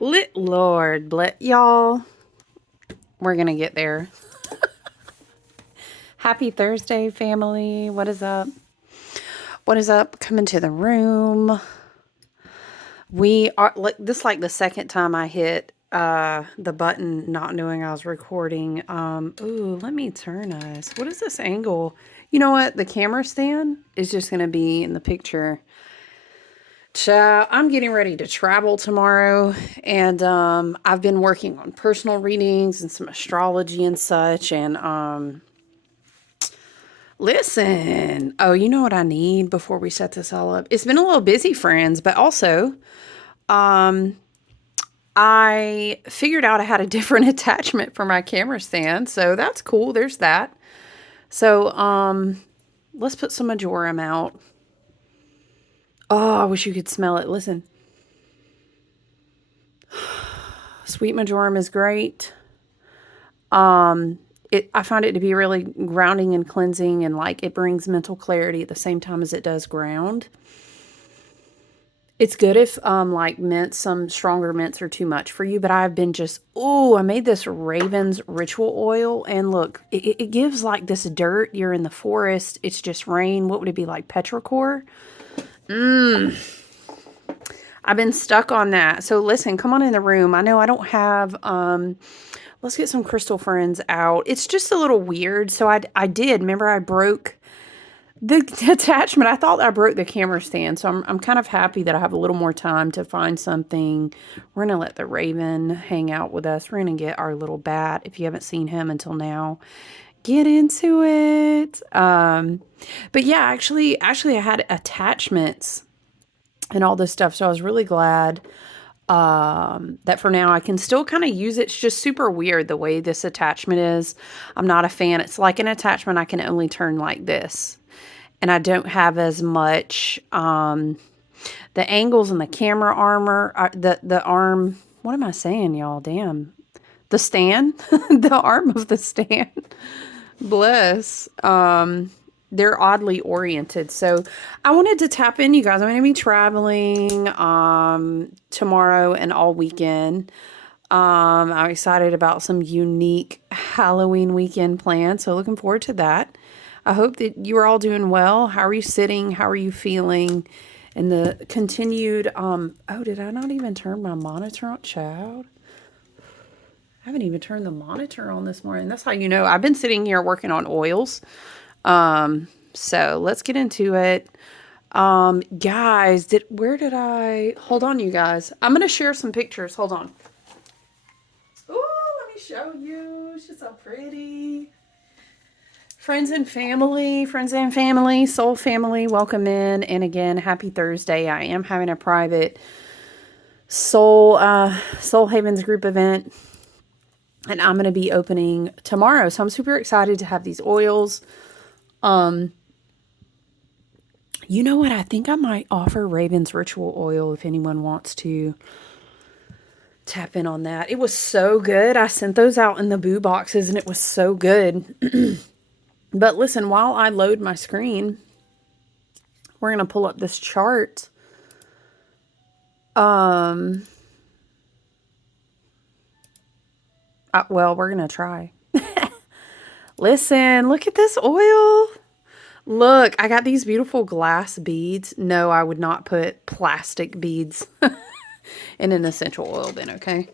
Lord, bless y'all. We're going to get there. Happy Thursday, family. What is up? What is up? Come into the room. We are this like the second time I hit the button not knowing I was recording. Ooh, let me turn us. What is this angle? You know what? The camera stand is just going to be in the picture. So I'm getting ready to travel tomorrow, and I've been working on personal readings and some astrology and such. And listen, oh, you know what I need before we set this all up? It's been a little busy, friends, but also I figured out I had a different attachment for my camera stand, so that's cool. There's that. So let's put some majoram out. Oh, I wish you could smell it. Listen. Sweet majoram is great. I find it to be really grounding and cleansing, and like it brings mental clarity at the same time as it does ground. It's good if like some stronger mints are too much for you, but I've been I made this Raven's ritual oil, and look, it gives like this dirt. You're in the forest. It's just rain. What would it be like? Petrichor? I've been stuck on that. So listen, come on in the room. I know I don't have, let's get some crystal friends out. It's just a little weird. So I did, remember I broke the attachment. I thought I broke the camera stand. So I'm kind of happy that I have a little more time to find something. We're going to let the Raven hang out with us. We're going to get our little bat. If you haven't seen him until now, get into it. But yeah, actually I had attachments and all this stuff. So I was really glad that for now I can still kind of use it. It's just super weird the way this attachment is. I'm not a fan. It's like an attachment I can only turn like this. And I don't have as much, the angles and the camera armor, the arm, what am I saying, y'all? Damn. The stand, the arm of the stand. Bless. They're oddly oriented. So I wanted to tap in, you guys. I'm going to be traveling tomorrow and all weekend. I'm excited about some unique Halloween weekend plans. So looking forward to that. I hope that you are all doing well. How are you sitting? How are you feeling? And the continued, did I not even turn my monitor on, child? I haven't even turned the monitor on this morning. That's how you know. I've been sitting here working on oils. So let's get into it. Guys, hold on, you guys. I'm going to share some pictures. Hold on. Ooh, let me show you. She's so pretty. Friends and family, soul family, welcome in. And again, happy Thursday. I am having a private Soul Havens group event, and I'm going to be opening tomorrow. So I'm super excited to have these oils. You know what? I think I might offer Raven's ritual oil if anyone wants to tap in on that. It was so good. I sent those out in the boo boxes and it was so good. But listen, while I load my screen, we're going to pull up this chart. Well, we're going to try. Listen, look at this oil. Look, I got these beautiful glass beads. No, I would not put plastic beads in an essential oil then, okay?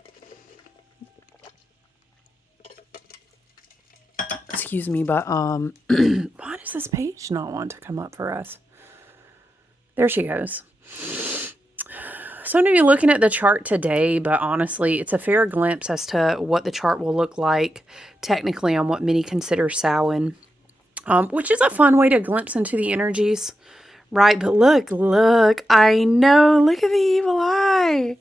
Excuse me, but why does this page not want to come up for us? There she goes. So I'm going to be looking at the chart today, but honestly, it's a fair glimpse as to what the chart will look like technically on what many consider Samhain. Which is a fun way to glimpse into the energies, right? But look, I know, look at the evil eye.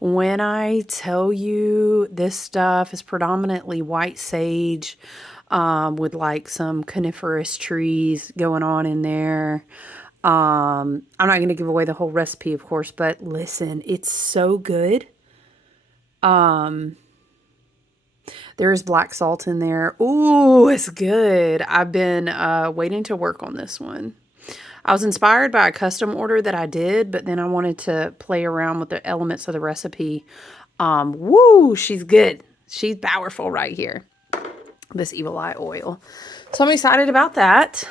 When I tell you this stuff is predominantly white sage, with like some coniferous trees going on in there. I'm not going to give away the whole recipe, of course, but listen, it's so good. There's black salt in there. Ooh, it's good. I've been waiting to work on this one. I was inspired by a custom order that I did, but then I wanted to play around with the elements of the recipe Woo, she's good. She's powerful right here. This evil eye oil. So I'm excited about that.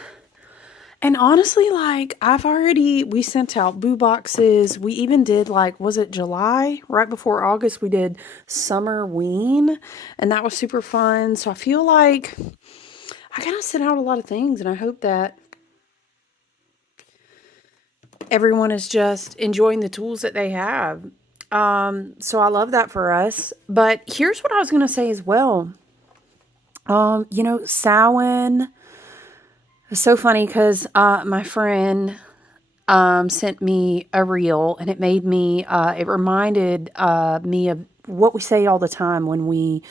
And honestly, like we sent out boo boxes. We even did like, was it July? Right before August, we did summer ween, and that was super fun. So I feel like I kind of sent out a lot of things, and I hope that everyone is just enjoying the tools that they have. So I love that for us. But here's what I was gonna say as well. Samhain. It's so funny because my friend sent me a reel, and it made me. It reminded me of what we say all the time when we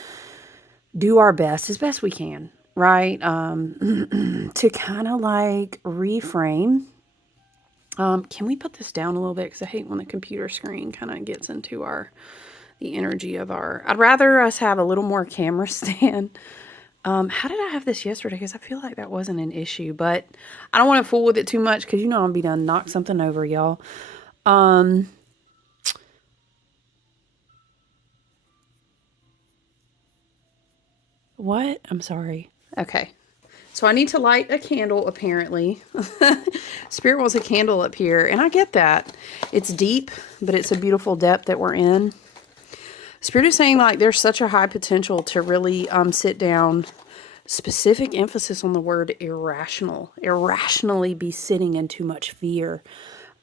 do our best, as best we can, right? To kind of like reframe. Can we put this down a little bit? Because I hate when the computer screen kind of gets into the energy of our. I'd rather us have a little more camera stand. How did I have this yesterday? Because I feel like that wasn't an issue, but I don't want to fool with it too much because I'm gonna be done knock something over, y'all. What? I'm sorry. Okay. So I need to light a candle, apparently. Spirit wants a candle up here, and I get that. It's deep, but it's a beautiful depth that we're in. Spirit is saying, like, there's such a high potential to really sit down. Specific emphasis on the word irrational. Irrationally be sitting in too much fear.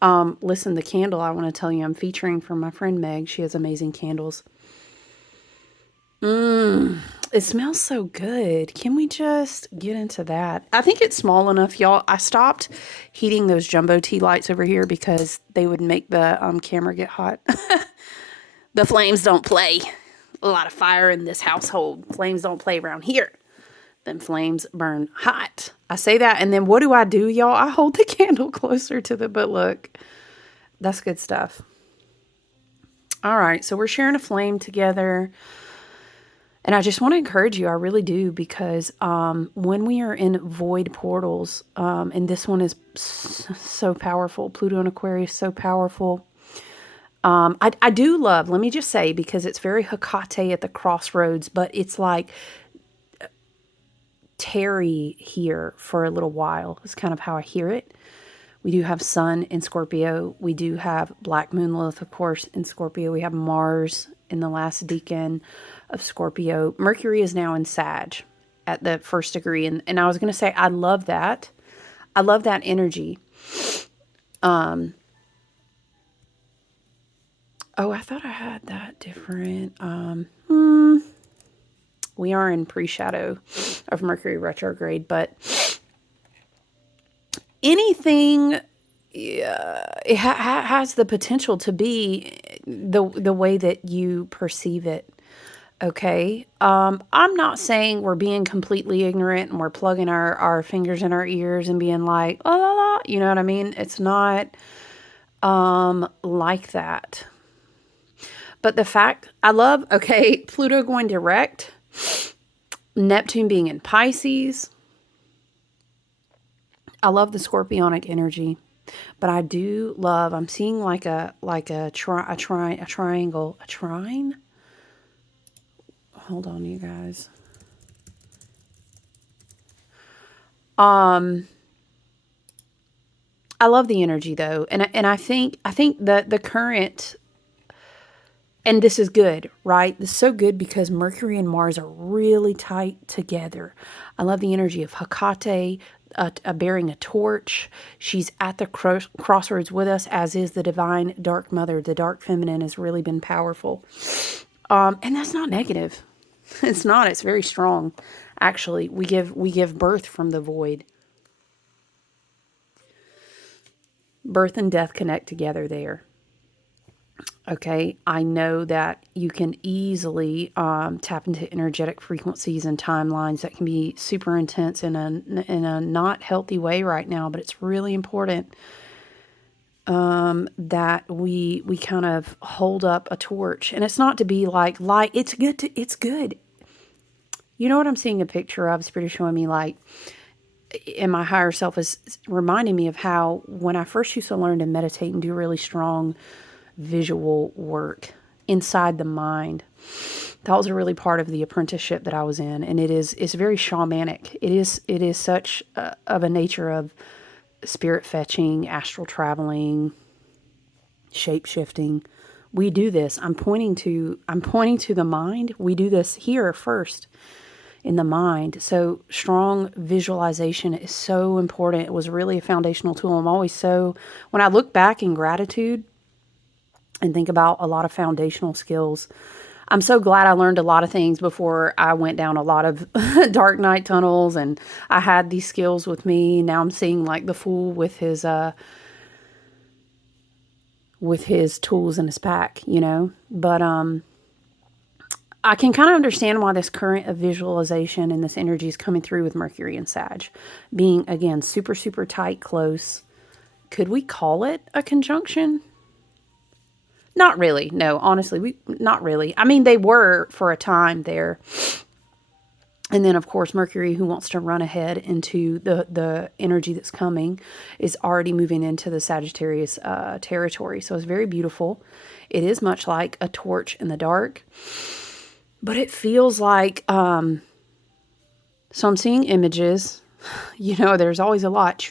Listen, the candle I want to tell you I'm featuring from my friend Meg. She has amazing candles. It smells so good. Can we just get into that? I think it's small enough, y'all. I stopped heating those jumbo tea lights over here because they would make the camera get hot. The flames don't play. A lot of fire in this household. Flames don't play around here. Then flames burn hot. I say that, and then what do, y'all? I hold the candle closer to but look. That's good stuff. All right, so we're sharing a flame together. And I just want to encourage you, I really do, because when we are in void portals, and this one is so powerful, Pluto and Aquarius, so powerful. I do love, let me just say, because it's very Hecate at the crossroads, but it's like tarry here for a little while is kind of how I hear it. We do have Sun in Scorpio. We do have Black Moon Lilith, of course, in Scorpio. We have Mars in the last decan of Scorpio. Mercury is now in Sag at the first degree. And I was going to say, I love that. I love that energy. Oh, I thought I had that different. We are in pre-shadow of Mercury retrograde, but anything it has the potential to be the way that you perceive it. Okay. I'm not saying we're being completely ignorant and we're plugging our fingers in our ears and being like, oh, la, la. You know what I mean? It's not like that. But the fact I love, okay, Pluto going direct, Neptune being in Pisces. I love the scorpionic energy, but I do love, I'm seeing like a triangle, a trine. Hold on, you guys. I love the energy though. And I think that the current, and this is good, right? This is so good because Mercury and Mars are really tight together. I love the energy of Hecate, bearing a torch. She's at the crossroads with us, as is the divine dark mother. The dark feminine has really been powerful. And that's not negative. It's not. It's very strong. Actually, we give birth from the void. Birth and death connect together there. Okay, I know that you can easily tap into energetic frequencies and timelines that can be super intense in a not healthy way right now, but it's really important that we kind of hold up a torch, and it's not to be like light. It's good. You know what I'm seeing a picture of? Spirit is showing me like, and my higher self is reminding me of how when I first used to learn to meditate and do really strong visual work, inside the mind. That was a really part of the apprenticeship that I was in, and it's very shamanic. It is such of a nature of spirit fetching, astral traveling, shape shifting. We do this. I'm pointing to the mind. We do this here first in the mind. So strong visualization is so important. It was really a foundational tool. When I look back in gratitude and think about a lot of foundational skills, I'm so glad I learned a lot of things before I went down a lot of dark night tunnels, and I had these skills with me. Now I'm seeing like the fool with his tools in his pack, But I can kind of understand why this current of visualization and this energy is coming through with Mercury and Sag, being again super super tight, close. Could we call it a conjunction? Not really. No, honestly, not really. I mean, they were for a time there. And then, of course, Mercury, who wants to run ahead into the energy that's coming, is already moving into the Sagittarius territory. So it's very beautiful. It is much like a torch in the dark. But it feels like, so I'm seeing images. There's always a lot,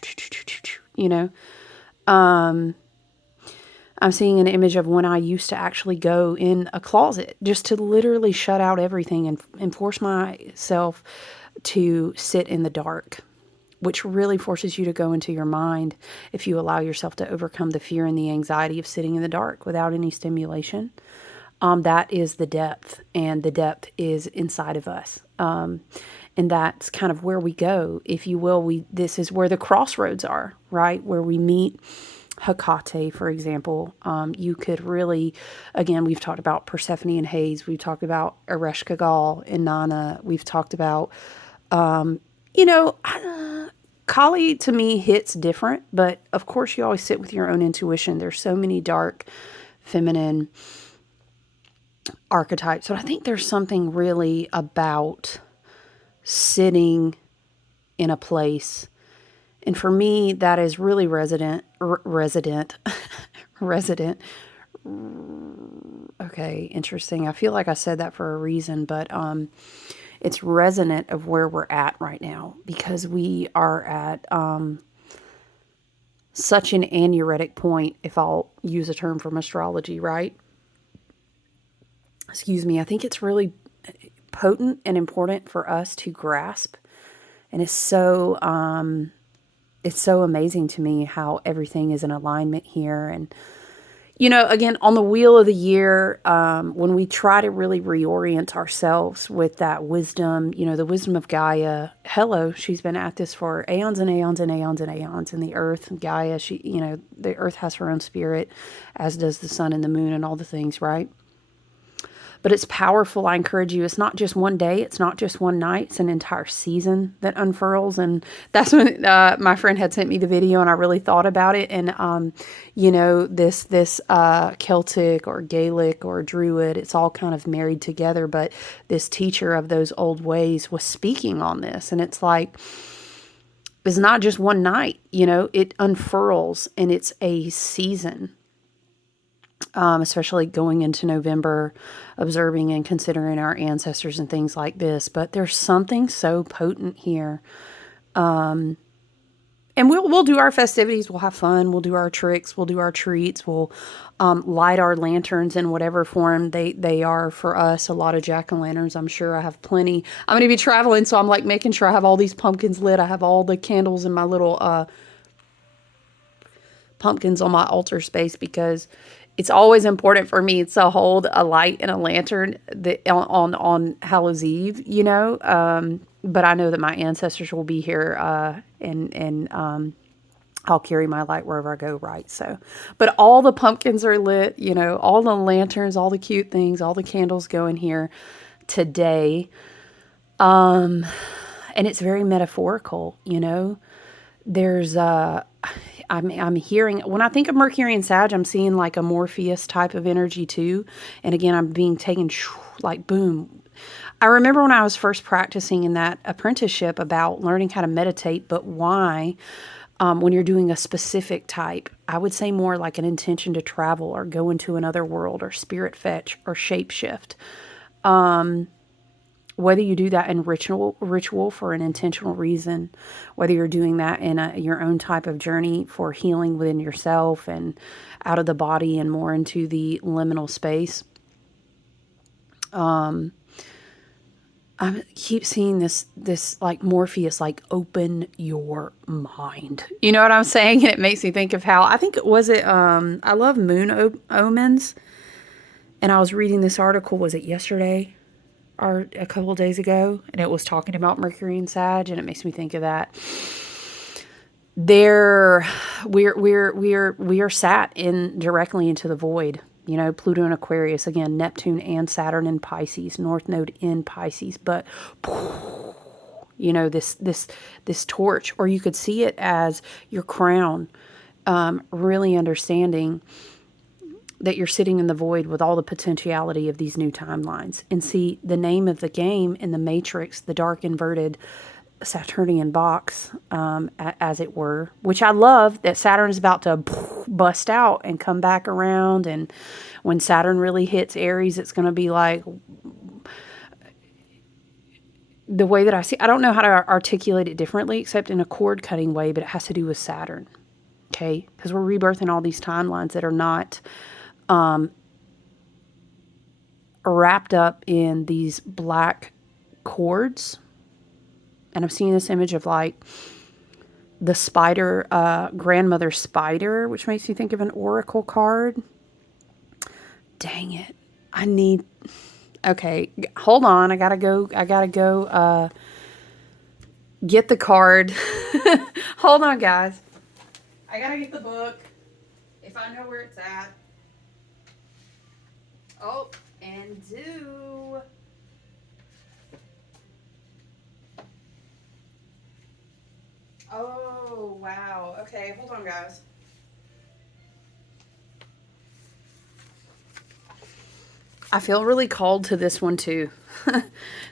I'm seeing an image of when I used to actually go in a closet just to literally shut out everything and force myself to sit in the dark, which really forces you to go into your mind if you allow yourself to overcome the fear and the anxiety of sitting in the dark without any stimulation. That is the depth, and the depth is inside of us. And that's kind of where we go, if you will. This is where the crossroads are, right? Where we meet Hecate, for example. You could really, again, we've talked about Persephone and Hades. We've talked about Ereshkigal and Nana. We've talked about, Kali to me hits different, but of course you always sit with your own intuition. There's so many dark, feminine archetypes. So I think there's something really about sitting in a place. And for me, that is really resident. Okay, interesting. I feel like I said that for a reason, but it's resonant of where we're at right now, because we are at such an aneretic point, if I'll use a term from astrology, right? Excuse me. I think it's really potent and important for us to grasp. And it's so amazing to me how everything is in alignment here. And, again, on the wheel of the year, when we try to really reorient ourselves with that wisdom, the wisdom of Gaia. Hello, she's been at this for aeons and aeons and aeons and aeons. And the earth, Gaia, the earth has her own spirit, as does the sun and the moon and all the things, right? But it's powerful. I encourage you. It's not just one day. It's not just one night. It's an entire season that unfurls. And that's when my friend had sent me the video, and I really thought about it. And, this Celtic or Gaelic or Druid, it's all kind of married together. But this teacher of those old ways was speaking on this. And it's like, it's not just one night, it unfurls, and it's a season. Especially going into November, observing and considering our ancestors and things like this. But there's something so potent here. And we'll do our festivities. We'll have fun. We'll do our tricks. We'll do our treats. We'll light our lanterns in whatever form they are for us. A lot of jack-o'-lanterns. I'm sure I have plenty. I'm going to be traveling, so I'm like making sure I have all these pumpkins lit. I have all the candles in my little pumpkins on my altar space, because it's always important for me to hold a light and a lantern on Hallows Eve, but I know that my ancestors will be here, and I'll carry my light wherever I go, right? So, but all the pumpkins are lit, all the lanterns, all the cute things, all the candles go in here today. And it's very metaphorical, there's I'm hearing, when I think of Mercury and Sag, I'm seeing like a Morpheus type of energy too. And again, I'm being taken like boom. I remember when I was first practicing in that apprenticeship about learning how to meditate, but why? When you're doing a specific type, I would say more like an intention to travel or go into another world or spirit fetch or shapeshift. Whether you do that in ritual for an intentional reason, whether you're doing that in your own type of journey for healing within yourself and out of the body and more into the liminal space. I keep seeing this like Morpheus, like open your mind. You know what I'm saying? And it makes me think of how I think it was it. I love moon omens, and I was reading this article. Was it yesterday or a couple of days ago? And it was talking about Mercury and Sag, and it makes me think of that. There, we are sat in directly into the void. You know, Pluto and Aquarius, again, Neptune and Saturn in Pisces, North Node in Pisces, but you know, this torch, or you could see it as your crown, really understanding that you're sitting in the void with all the potentiality of these new timelines. And see, the name of the game in the Matrix, the dark inverted Saturnian box, as it were, which I love that Saturn is about to bust out and come back around. And when Saturn really hits Aries, it's going to be like the way that I see. I don't know how to articulate it differently, except in a cord cutting way, but it has to do with Saturn. Okay, because we're rebirthing all these timelines that are not wrapped up in these black cords. And I'm seeing this image of like the spider, grandmother spider, which makes me think of an oracle card. Dang it. Okay, hold on. I gotta go, get the card. Hold on, guys. I gotta get the book. If I know where it's at. Oh, and do. Oh, wow. Okay, hold on, guys. I feel really called to this one, too.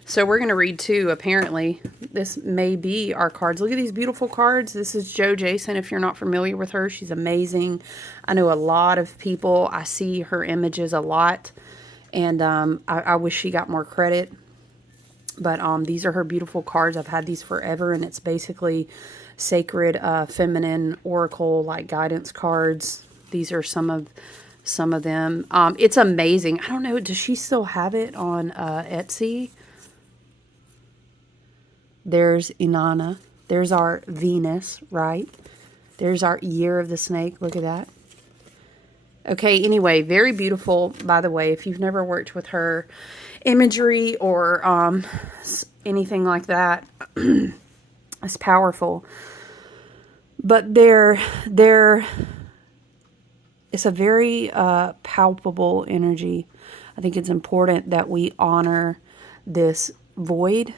So we're going to read two, apparently. This may be our cards. Look at these beautiful cards. This is Jo Jason. If you're not familiar with her, she's amazing. I know a lot of people. I see her images a lot. And I wish she got more credit. But these are her beautiful cards. I've had these forever, and it's basically sacred feminine oracle like guidance cards. These are some of them. It's amazing. I don't know. Does she still have it on Etsy? There's Inanna. There's our Venus, right? There's our Year of the Snake. Look at that. Okay, anyway, very beautiful, by the way. If you've never worked with her imagery or anything like that, it's powerful. But it's a very palpable energy. I think it's important that we honor this void.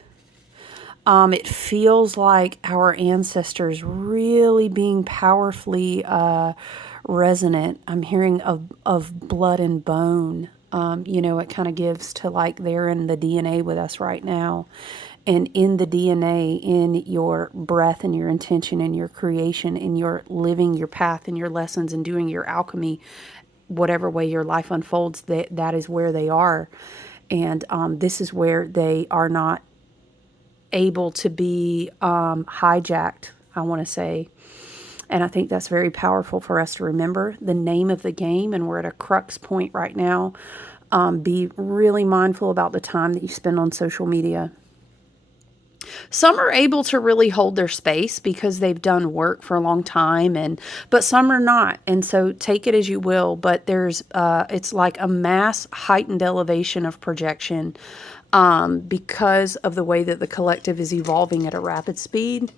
It feels like our ancestors really being powerfully resonant. I'm hearing of blood and bone. It kind of gives to like they're in the DNA with us right now. And in the DNA, in your breath and your intention and your creation, in your living your path and your lessons and doing your alchemy, whatever way your life unfolds, that is where they are. And this is where they are not able to be hijacked, I want to say. And I think that's very powerful for us to remember the name of the game. And we're at a crux point right now. Be really mindful about the time that you spend on social media. Some are able to really hold their space because they've done work for a long time, but some are not. And so take it as you will. But it's like a mass heightened elevation of projection because of the way that the collective is evolving at a rapid speed.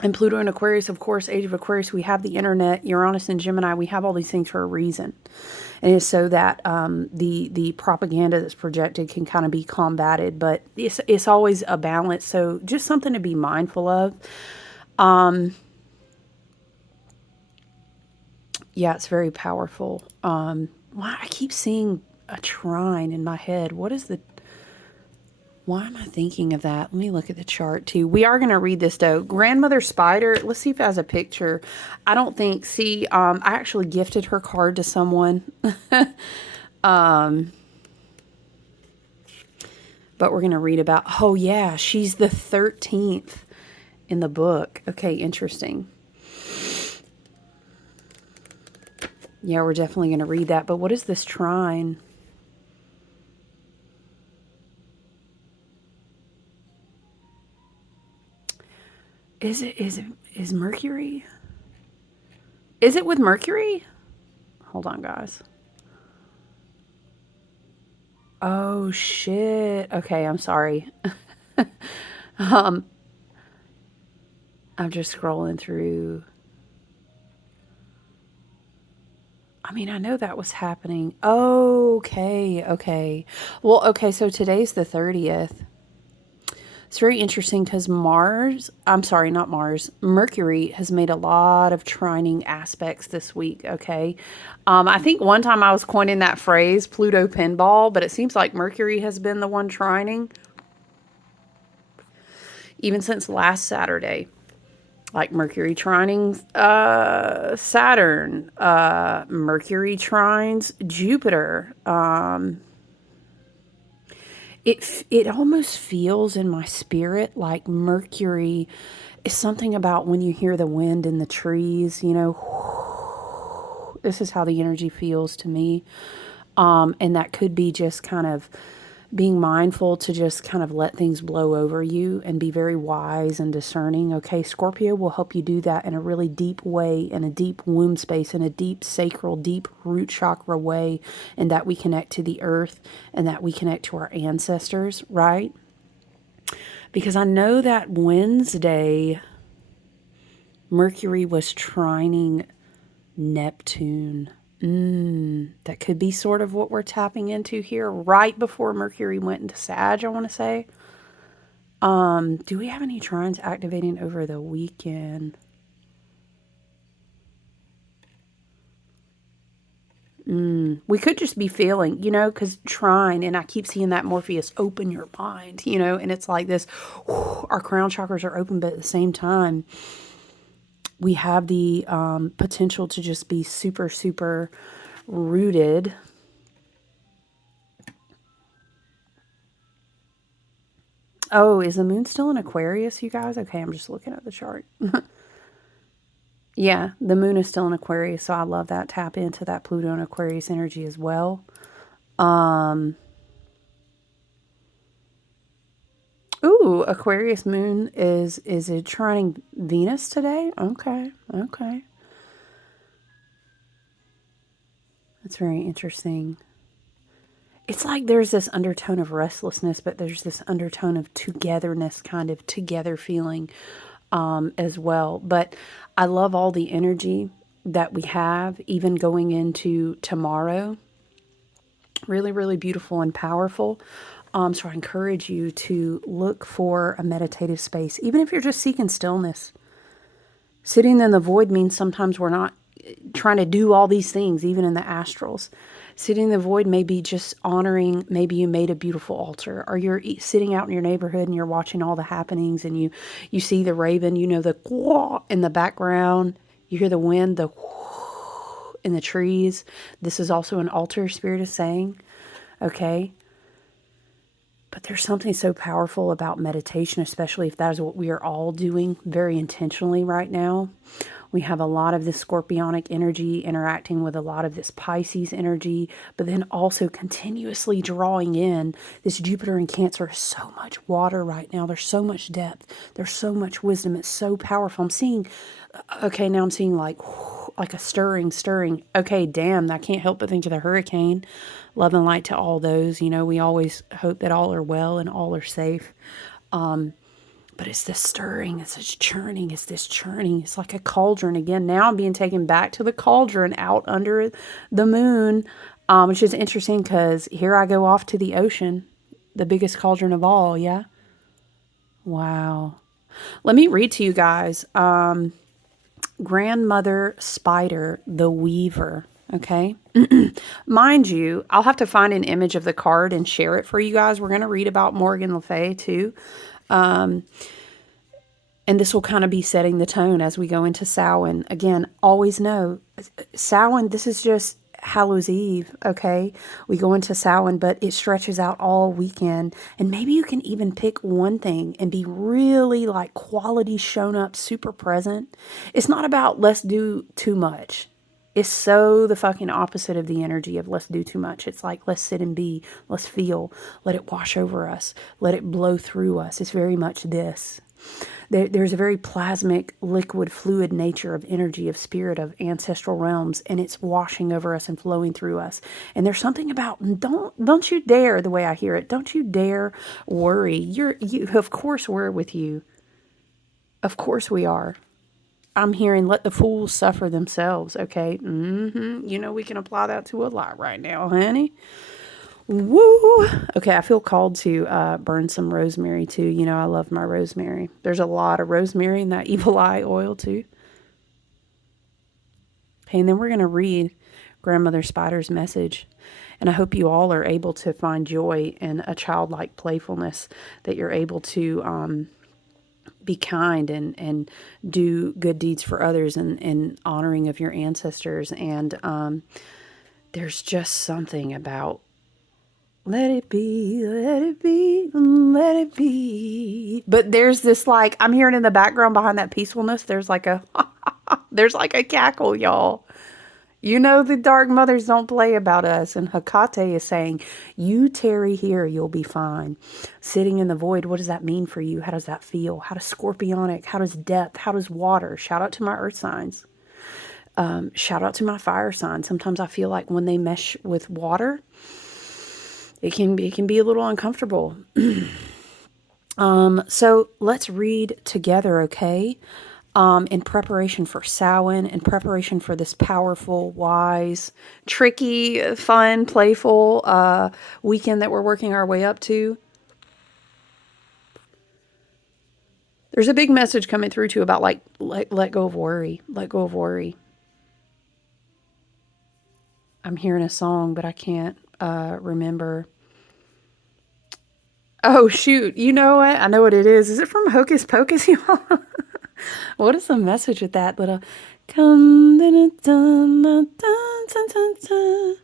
And Pluto and Aquarius, of course, Age of Aquarius, we have the internet. Uranus and Gemini, we have all these things for a reason. And it's so that the propaganda that's projected can kind of be combated. But it's always a balance. So just something to be mindful of. Yeah, it's very powerful. I keep seeing a trine in my head. What is the... Why am I thinking of that? Let me look at the chart too. We are going to read this though. Grandmother Spider. Let's see if it has a picture. I don't think. See, I actually gifted her card to someone. But we're going to read about. Oh yeah, she's the 13th in the book. Okay, interesting. Yeah, we're definitely going to read that. But what is this trine? Is Mercury? Is it with Mercury? Hold on, guys. Oh shit. Okay, I'm sorry. I'm just scrolling through. I mean, I know that was happening. Okay, okay. Well, okay, so today's the 30th. It's very interesting because Mars, I'm sorry, not Mars, Mercury has made a lot of trining aspects this week, okay? I think one time I was coining that phrase, Pluto pinball, but it seems like Mercury has been the one trining even since last Saturday. Like Mercury trining Saturn, Mercury trines Jupiter. It almost feels in my spirit like Mercury is something about when you hear the wind in the trees, you know, this is how the energy feels to me. And that could be just kind of being mindful to just kind of let things blow over you and be very wise and discerning. Okay, Scorpio will help you do that in a really deep way, in a deep womb space, in a deep sacral, deep root chakra way, and that we connect to the earth and that we connect to our ancestors, right? Because I know that Wednesday, Mercury was trining Neptune. That could be sort of what we're tapping into here right before Mercury went into Sag, I want to say. Do we have any trines activating over the weekend? We could just be feeling, you know, because trine, and I keep seeing that Morpheus, open your mind, you know, and it's like this, our crown chakras are open, but at the same time, we have the potential to just be super, super rooted. Oh, is the moon still in Aquarius, you guys? Okay, I'm just looking at the chart. Yeah, the moon is still in Aquarius, so I love that. Tap into that Pluto and Aquarius energy as well. Ooh, Aquarius moon is it trining Venus today? Okay, okay. That's very interesting. It's like there's this undertone of restlessness, but there's this undertone of togetherness, kind of together feeling as well. But I love all the energy that we have, even going into tomorrow. Really, really beautiful and powerful. So I encourage you to look for a meditative space, even if you're just seeking stillness. Sitting in the void means sometimes we're not trying to do all these things, even in the astrals. Sitting in the void may be just honoring, maybe you made a beautiful altar, or you're sitting out in your neighborhood and you're watching all the happenings, and you see the raven, you know, the quaw in the background, you hear the wind, the in the trees. This is also an altar, Spirit is saying, okay? But there's something so powerful about meditation, especially if that is what we are all doing very intentionally right now. We have a lot of this scorpionic energy interacting with a lot of this Pisces energy, but then also continuously drawing in this Jupiter in Cancer. So much water right now. There's so much depth. There's so much wisdom. It's so powerful. I'm seeing, okay, now I'm seeing like a stirring. Okay, damn, I can't help but think of the hurricane. Love and light to all those. You know, we always hope that all are well and all are safe. But it's this stirring, it's this churning, It's like a cauldron. Again, now I'm being taken back to the cauldron out under the moon, which is interesting because here I go off to the ocean, the biggest cauldron of all, yeah? Wow. Let me read to you guys. Grandmother Spider, the Weaver. Okay. Mind you, I'll have to find an image of the card and share it for you guys. We're going to read about Morgan Le Fay too. And this will kind of be setting the tone as we go into Samhain. Again, always know, Samhain, this is just Hallows Eve, okay? We go into Samhain, but it stretches out all weekend. And maybe you can even pick one thing and be really like quality shown up, super present. It's not about let's do too much. It's so the fucking opposite of the energy of let's do too much. It's like let's sit and be, let's feel, let it wash over us, let it blow through us. It's very much this. There's a very plasmic, liquid, fluid nature of energy, of spirit, of ancestral realms, and it's washing over us and flowing through us. And there's something about don't you dare, the way I hear it, don't you dare worry. You of course we're with you. Of course we are. I'm hearing let the fools suffer themselves, okay? You know we can apply that to a lot right now, honey. Woo! Okay, I feel called to burn some rosemary too. You know, I love my rosemary. There's a lot of rosemary in that evil eye oil too. Okay, and then we're going to read Grandmother Spider's message. And I hope you all are able to find joy in a childlike playfulness, that you're able to be kind and do good deeds for others and honoring of your ancestors. And there's just something about let it be, let it be, let it be. But there's this like, I'm hearing in the background behind that peacefulness, there's like a, there's like a cackle, y'all. You know the dark mothers don't play about us. And Hecate is saying, you tarry here, you'll be fine. Sitting in the void, what does that mean for you? How does that feel? How does scorpionic? How does depth? How does water? Shout out to my earth signs. Shout out to my fire signs. Sometimes I feel like when they mesh with water, it can be a little uncomfortable. So let's read together, okay? In preparation for Samhain, in preparation for this powerful, wise, tricky, fun, playful weekend that we're working our way up to. There's a big message coming through too about like let go of worry. Let go of worry. I'm hearing a song, but I can't remember. Oh, shoot. You know what? I know what it is. Is it from Hocus Pocus, y'all? What is the message with that little... Come... Dun, dun, dun, dun, dun, dun,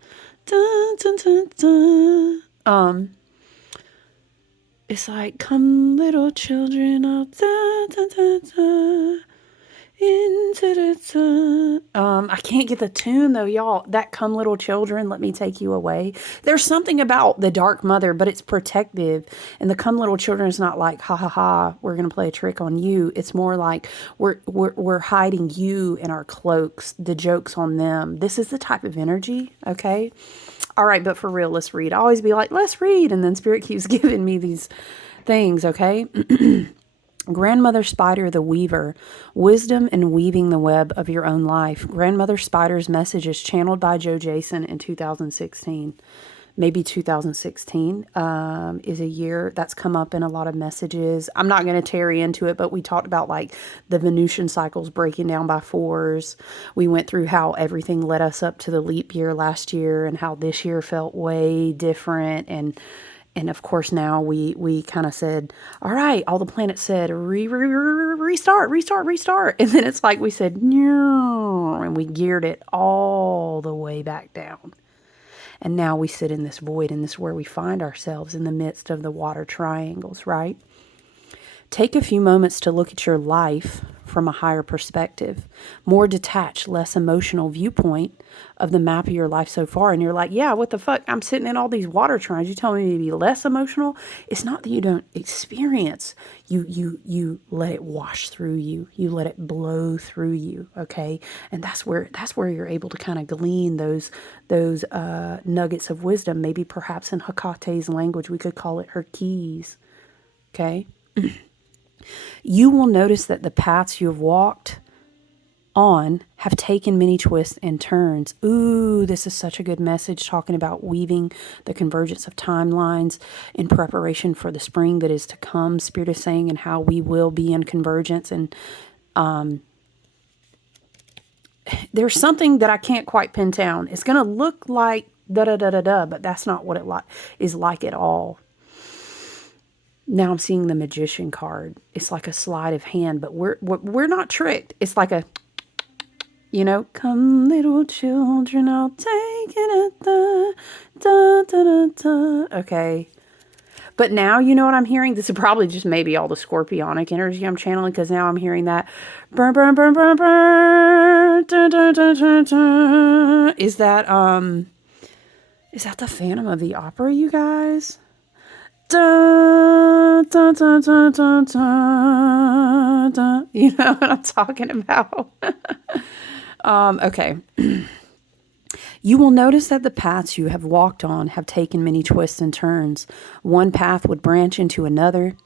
dun, dun, dun, dun. It's like, come little children of dun, dun, dun, dun, into the sun. I can't get the tune though, y'all. That come little children, let me take you away. There's something about the dark mother, but it's protective. And the come little children is not like, ha ha ha, we're gonna play a trick on you. It's more like we're hiding you in our cloaks, the joke's on them. This is the type of energy, okay? All right, but for real, let's read. I always be like, let's read, and then Spirit keeps giving me these things, okay? Grandmother Spider the Weaver, wisdom in weaving the web of your own life. Grandmother Spider's message is channeled by Joe Jason in 2016. Maybe 2016 is a year that's come up in a lot of messages. I'm not going to tarry into it, but we talked about like the Venusian cycles breaking down by fours. We went through how everything led us up to the leap year last year and how this year felt way different. And of course, now we kind of said, all right, all the planets said, restart, restart, restart. And then it's like we said, no, and we geared it all the way back down. And now we sit in this void, and this is where we find ourselves in the midst of the water triangles, right? Take a few moments to look at your life from a higher perspective, more detached, less emotional viewpoint of the map of your life so far. And you're like, yeah, what the fuck? I'm sitting in all these water trines. You telling me to be less emotional? It's not that you don't experience. You let it wash through you. You let it blow through you. Okay. And that's where you're able to kind of glean those nuggets of wisdom. Maybe perhaps in Hecate's language, we could call it her keys. Okay. You will notice that the paths you have walked on have taken many twists and turns. Ooh, this is such a good message talking about weaving the convergence of timelines in preparation for the spring that is to come. Spirit is saying, and how we will be in convergence. And there's something that I can't quite pin down. It's going to look like da da da da da, but that's not what it is like at all. Now I'm seeing the Magician card. It's like a sleight of hand, but we're not tricked. It's like a, come little children, I'll take it at the da da da da. Okay. But now you know what I'm hearing? This is probably just maybe all the scorpionic energy I'm channeling, because now I'm hearing that burn, burn, burn, burn, burn. Dun, dun, dun, dun, dun. Is that the Phantom of the Opera, you guys? Dun, dun, dun, dun, dun, dun, dun. You know what I'm talking about? Okay. You will notice that the paths you have walked on have taken many twists and turns. One path would branch into another,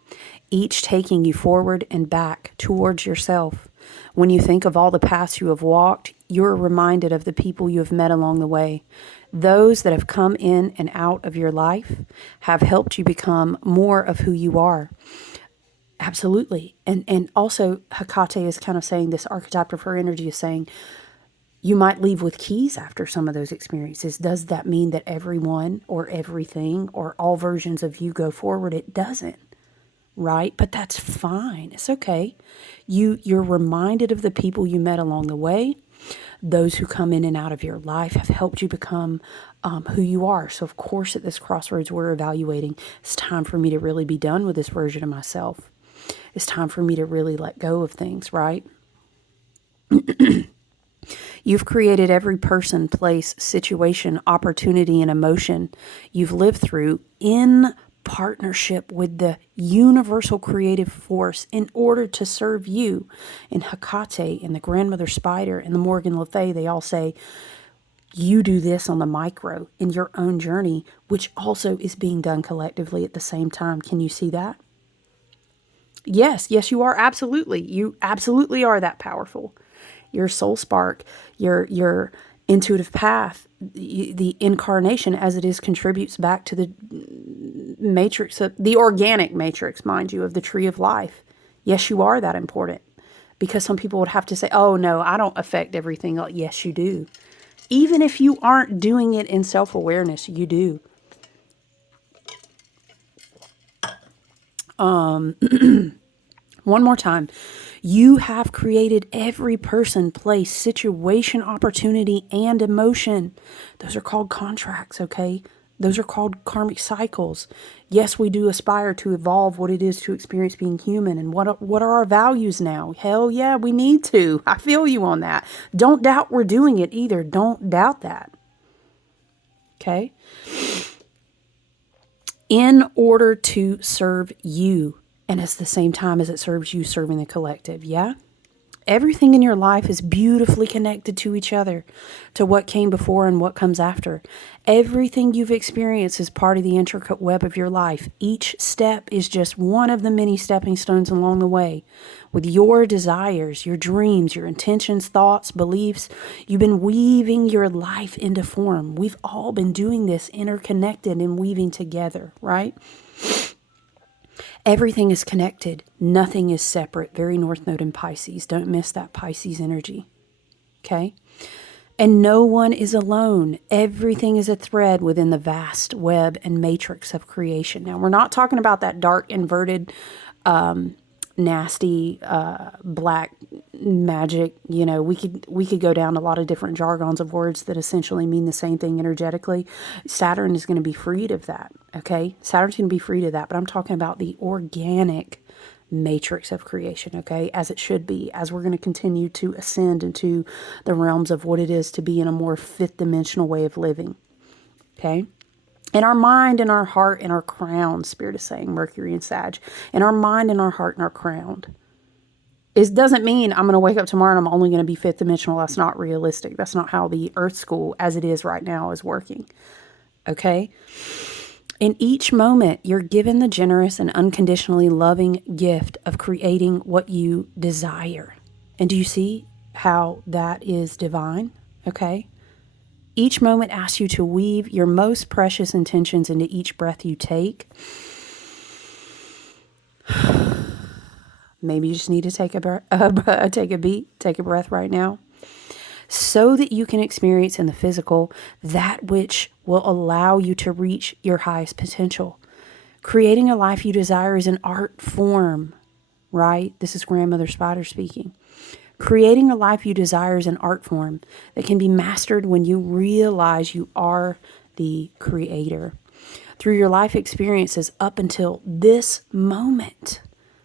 each taking you forward and back towards yourself. When you think of all the paths you have walked, you're reminded of the people you have met along the way. Those that have come in and out of your life have helped you become more of who you are. Absolutely. And also, Hecate is kind of saying, this archetype of her energy is saying, you might leave with keys after some of those experiences. Does that mean that everyone or everything or all versions of you go forward? It doesn't, right? But that's fine. It's okay. You're reminded of the people you met along the way. Those who come in and out of your life have helped you become who you are. So, of course, at this crossroads, we're evaluating, it's time for me to really be done with this version of myself. It's time for me to really let go of things, right? You've created every person, place, situation, opportunity, and emotion you've lived through in partnership with the universal creative force in order to serve you. And Hecate and the Grandmother Spider and the Morgan Le Fay, they all say, you do this on the micro in your own journey, which also is being done collectively at the same time. Can you see that? Yes, you are. Absolutely. You absolutely are that powerful. Your soul spark, your intuitive path, the incarnation as it is contributes back to the matrix, the organic matrix, mind you, of the tree of life. Yes, you are that important, because some people would have to say, oh no, I don't affect everything. Like, yes, you do. Even if you aren't doing it in self-awareness, you do. One more time. You have created every person, place, situation, opportunity, and emotion. Those are called contracts, okay? Those are called karmic cycles. Yes, we do aspire to evolve what it is to experience being human. And what are our values now? Hell yeah, we need to. I feel you on that. Don't doubt we're doing it either. Don't doubt that. Okay? In order to serve you, and at the same time as it serves you, serving the collective. Yeah? Everything in your life is beautifully connected to each other, to what came before and what comes after. Everything you've experienced is part of the intricate web of your life. Each step is just one of the many stepping stones along the way. With your desires, your dreams, your intentions, thoughts, beliefs, you've been weaving your life into form. We've all been doing this, interconnected and weaving together, right? Everything is connected. Nothing is separate. Very North Node in Pisces. Don't miss that Pisces energy. Okay? And no one is alone. Everything is a thread within the vast web and matrix of creation. Now, we're not talking about that dark, inverted, nasty, black magic. You know, we could go down a lot of different jargons of words that essentially mean the same thing energetically. Saturn is going to be freed of that. Okay, Saturn's going to be freed of that. But I'm talking about the organic matrix of creation. Okay, as it should be, as we're going to continue to ascend into the realms of what it is to be in a more fifth dimensional way of living. Okay. In our mind and our heart and our crown, Spirit is saying, Mercury and Sag. In our mind and our heart and our crown. It doesn't mean I'm going to wake up tomorrow and I'm only going to be fifth dimensional. That's not realistic. That's not how the Earth School, as it is right now, is working. Okay? In each moment, you're given the generous and unconditionally loving gift of creating what you desire. And do you see how that is divine? Okay? Each moment asks you to weave your most precious intentions into each breath you take. Maybe you just need to take a breath right now. so that you can experience in the physical that which will allow you to reach your highest potential. Creating a life you desire is an art form, right? This is Grandmother Spider speaking. Creating a life you desire is an art form that can be mastered when you realize you are the creator. Through your life experiences up until this moment,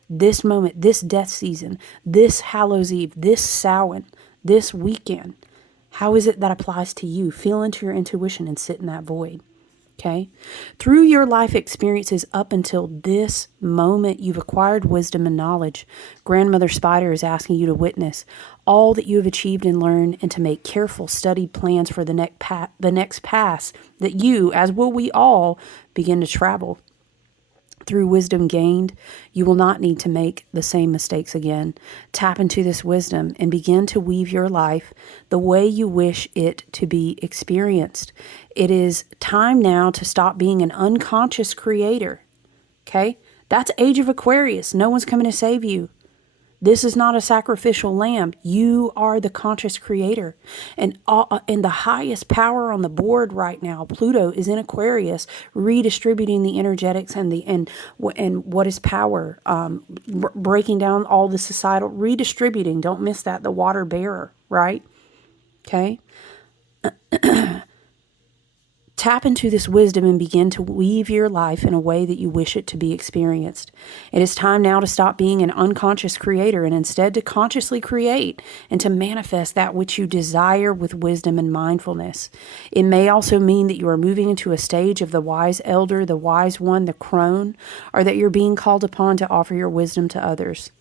this death season, this Hallows Eve, this Samhain, this weekend, how is it that applies to you? Feel into your intuition and sit in that void. Okay? Through your life experiences up until this moment, you've acquired wisdom and knowledge. Grandmother Spider is asking you to witness all that you have achieved and learned and to make careful, studied plans for the next pass that you, as will we all, begin to travel. Through wisdom gained, you will not need to make the same mistakes again. Tap into this wisdom and begin to weave your life the way you wish it to be experienced. It is time now to stop being an unconscious creator. Okay? That's Age of Aquarius. No one's coming to save you. This is not a sacrificial lamb. You are the conscious creator. And the highest power on the board right now, Pluto, is in Aquarius, redistributing the energetics and what is power, breaking down all the societal, redistributing. Don't miss that, the water bearer, right? Okay? Tap into this wisdom and begin to weave your life in a way that you wish it to be experienced. It is time now to stop being an unconscious creator and instead to consciously create and to manifest that which you desire with wisdom and mindfulness. It may also mean that you are moving into a stage of the wise elder, the wise one, the crone, or that you're being called upon to offer your wisdom to others.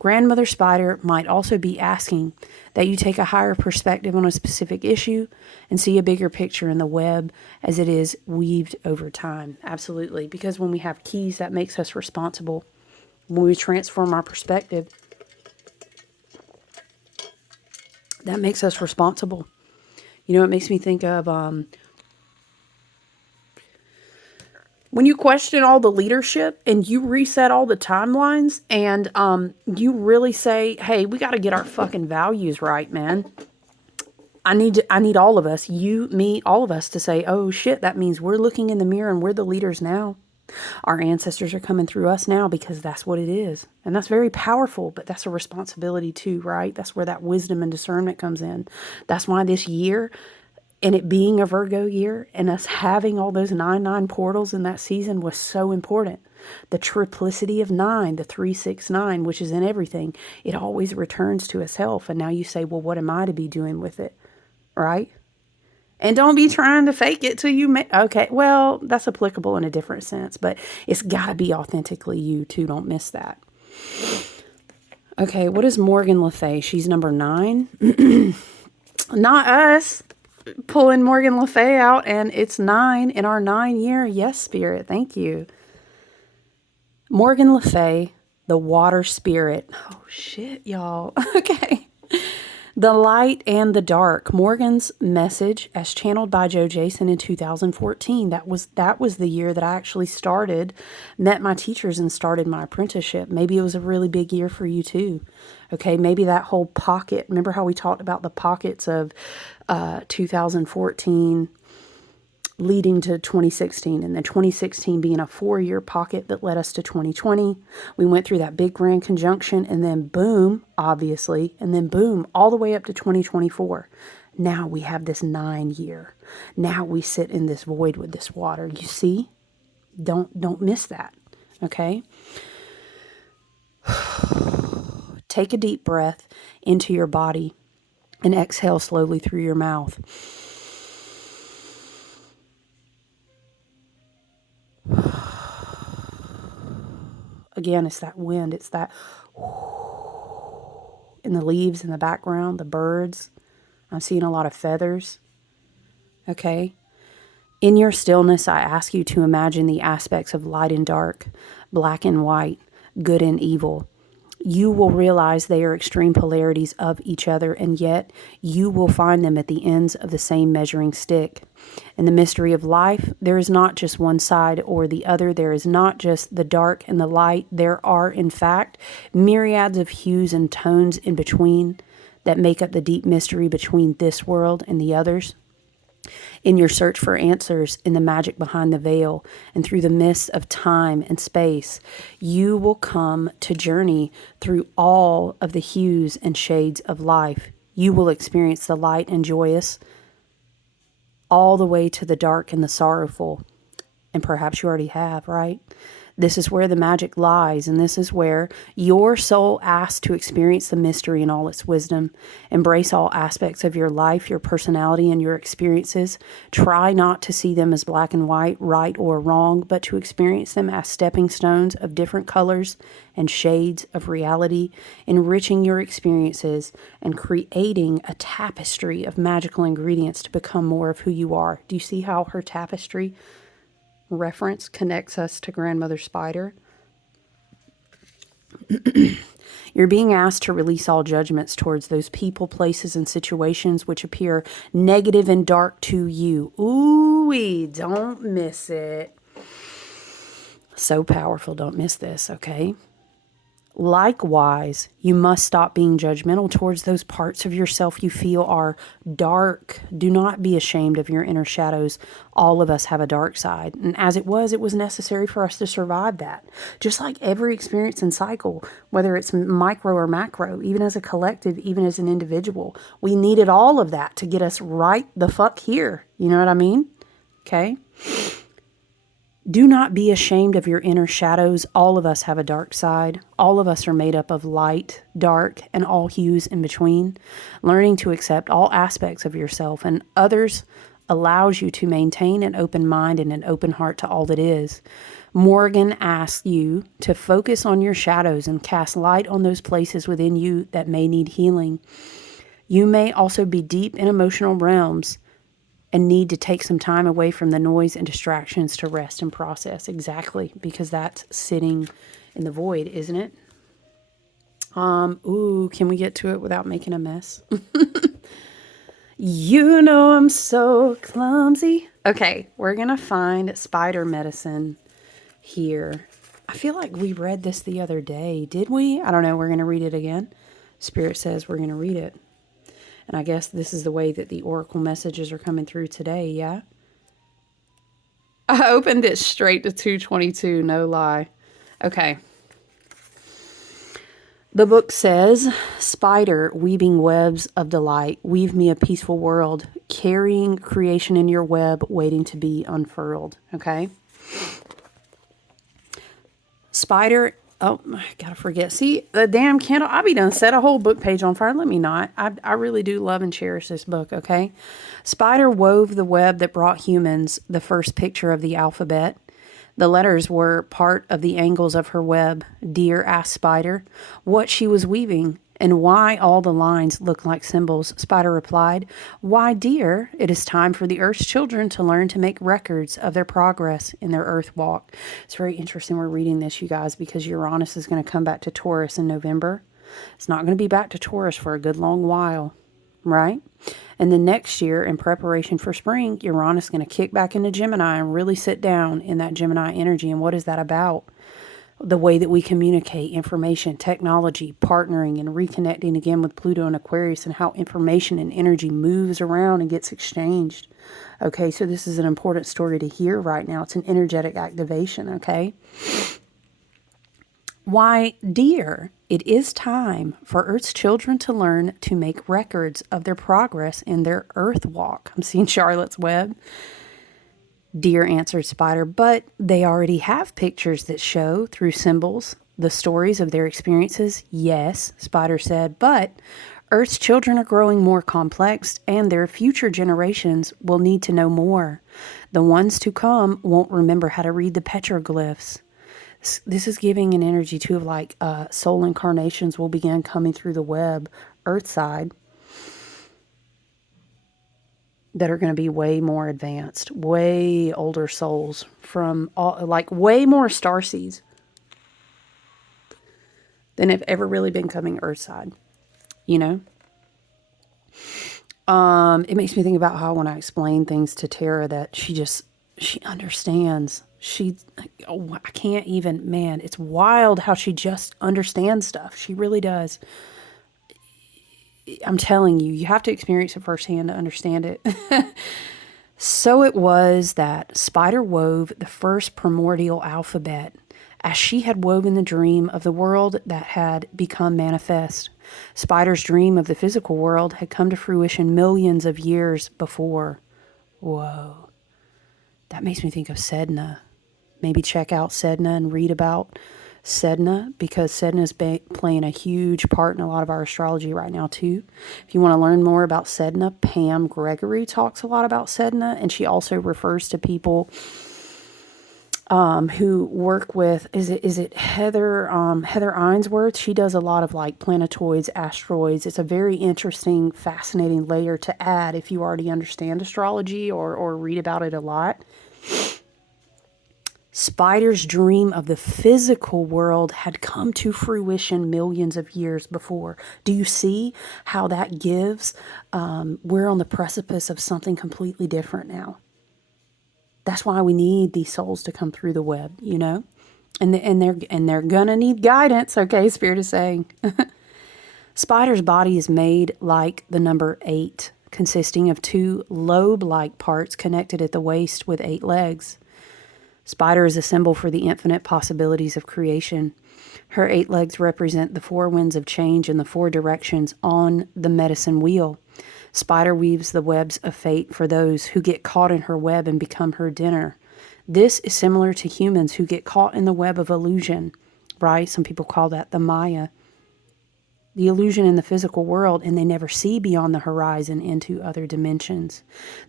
Grandmother Spider might also be asking that you take a higher perspective on a specific issue and see a bigger picture in the web as it is weaved over time. Absolutely. Because when we have keys, that makes us responsible. When we transform our perspective, that makes us responsible. You know, it makes me think of when you question all the leadership and you reset all the timelines and you really say, hey, we got to get our fucking values right, man. I need all of us, you, me, all of us to say, oh shit, that means we're looking in the mirror and we're the leaders now. Our ancestors are coming through us now because that's what it is. And that's very powerful, but that's a responsibility too, right? That's where that wisdom and discernment comes in. That's why this year, and it being a Virgo year and us having all those 9/9 portals in that season was so important. The triplicity of 9, the 369, which is in everything, it always returns to itself. And now you say, well, what am I to be doing with it? Right? And don't be trying to fake it till you make, okay, well, that's applicable in a different sense, but it's got to be authentically you too. Don't miss that. Okay, what is Morgan Le Fay? She's number 9. Not us. Pulling Morgan Le Fay out, and it's 9 in our 9 year. Yes, Spirit. Thank you. Morgan Le Fay, the water spirit. Oh, shit, y'all. Okay. The light and the dark. Morgan's message as channeled by Joe Jason in 2014. That was the year that I actually met my teachers and started my apprenticeship. Maybe it was a really big year for you too. Okay, maybe that whole pocket. Remember how we talked about the pockets of 2014 leading to 2016, and then 2016 being a 4-year pocket that led us to 2020. We went through that big grand conjunction, and then boom, obviously, and then boom, all the way up to 2024. Now we have this 9 year. Now we sit in this void with this water. You see? Don't miss that. Okay? Take a deep breath into your body and exhale slowly through your mouth. Again, it's that wind. It's that in the leaves in the background, the birds. I'm seeing a lot of feathers. Okay? In your stillness, I ask you to imagine the aspects of light and dark, black and white, good and evil. You will realize they are extreme polarities of each other, and yet you will find them at the ends of the same measuring stick. In the mystery of life, there is not just one side or the other. There is not just the dark and the light. There are, in fact, myriads of hues and tones in between. that make up the deep mystery between this world and the others. In your search for answers in the magic behind the veil and through the mist of time and space, you will come to journey through all of the hues and shades of life. You will experience the light and joyous, all the way to the dark and the sorrowful. And perhaps you already have, right? This is where the magic lies, and this is where your soul asks to experience the mystery in all its wisdom. Embrace all aspects of your life, your personality, and your experiences. Try not to see them as black and white, right or wrong, but to experience them as stepping stones of different colors and shades of reality, enriching your experiences and creating a tapestry of magical ingredients to become more of who you are. Do you see how her tapestry reference connects us to Grandmother Spider? You're being asked to release all judgments towards those people, places, and situations which appear negative and dark to you. Ooh-wee, don't miss it. So powerful, don't miss this, okay? Likewise, you must stop being judgmental towards those parts of yourself you feel are dark. Do not be ashamed of your inner shadows. All of us have a dark side. And as it was necessary for us to survive that. Just like every experience and cycle, whether it's micro or macro, even as a collective, even as an individual, we needed all of that to get us right the fuck here. You know what I mean? Okay? Do not be ashamed of your inner shadows. All of us have a dark side. All of us are made up of light, dark, and all hues in between. Learning to accept all aspects of yourself and others allows you to maintain an open mind and an open heart to all that is. Morgan asks you to focus on your shadows and cast light on those places within you that may need healing. You may also be deep in emotional realms and need to take some time away from the noise and distractions to rest and process. Exactly, because that's sitting in the void, isn't it? Ooh, can we get to it without making a mess? You know I'm so clumsy. Okay, we're going to find spider medicine here. I feel like we read this the other day. Did we? I don't know. We're going to read it again. Spirit says we're going to read it. And I guess this is the way that the oracle messages are coming through today, yeah? I opened it straight to 222, no lie. Okay. The book says, Spider, weaving webs of delight, weave me a peaceful world, carrying creation in your web, waiting to be unfurled. Okay? Spider... Oh, I gotta forget. See, the damn candle. I be done set a whole book page on fire. Let me not. I really do love and cherish this book, okay? Spider wove the web that brought humans the first picture of the alphabet. The letters were part of the angles of her web. Dear asked Spider what she was weaving and why all the lines looked like symbols. Spider replied, Why, dear, it is time for the Earth's children to learn to make records of their progress in their Earth walk. It's very interesting we're reading this, you guys, because Uranus is going to come back to Taurus in November. It's not going to be back to Taurus for a good long while, right? And then next year, in preparation for spring, Uranus is going to kick back into Gemini and really sit down in that Gemini energy. And what is that about? The way that we communicate information, technology, partnering, and reconnecting again with Pluto and Aquarius, and how information and energy moves around and gets exchanged. Okay, so this is an important story to hear right now. It's an energetic activation, okay? Why, dear, it is time for Earth's children to learn to make records of their progress in their Earth walk. I'm seeing Charlotte's Web. Dear, answered Spider, but they already have pictures that show, through symbols, the stories of their experiences. Yes, Spider said, but Earth's children are growing more complex, and their future generations will need to know more. The ones to come won't remember how to read the petroglyphs. This is giving an energy, too, of like soul incarnations will begin coming through the web, Earth side, that are going to be way more advanced, way older souls from all, like way more starseeds than have ever really been coming Earthside, you know? It makes me think about how when I explain things to Tara that she understands. I can't even, man, it's wild how she just understands stuff. She really does. I'm telling you, you have to experience it firsthand to understand it. So it was that Spider wove the first primordial alphabet, as she had woven the dream of the world that had become manifest. Spider's dream of the physical world had come to fruition millions of years before. Whoa. That makes me think of Sedna. Maybe check out Sedna and read about Sedna, because Sedna is playing a huge part in a lot of our astrology right now too. If you want to learn more about Sedna, Pam Gregory talks a lot about Sedna, and she also refers to people who work with, is it Heather Ainsworth? She does a lot of like planetoids, asteroids. It's a very interesting, fascinating layer to add if you already understand astrology or read about it a lot. Spider's dream of the physical world had come to fruition millions of years before. Do you see how that gives? We're on the precipice of something completely different now. That's why we need these souls to come through the web, you know? And they're gonna need guidance, okay, Spirit is saying. Spider's body is made like the number 8, consisting of 2 lobe-like parts connected at the waist with 8 legs. Spider is a symbol for the infinite possibilities of creation. Her 8 legs represent the 4 winds of change in the 4 directions on the medicine wheel. Spider weaves the webs of fate for those who get caught in her web and become her dinner. This is similar to humans who get caught in the web of illusion, right? Some people call that the Maya. The illusion in the physical world, and they never see beyond the horizon into other dimensions.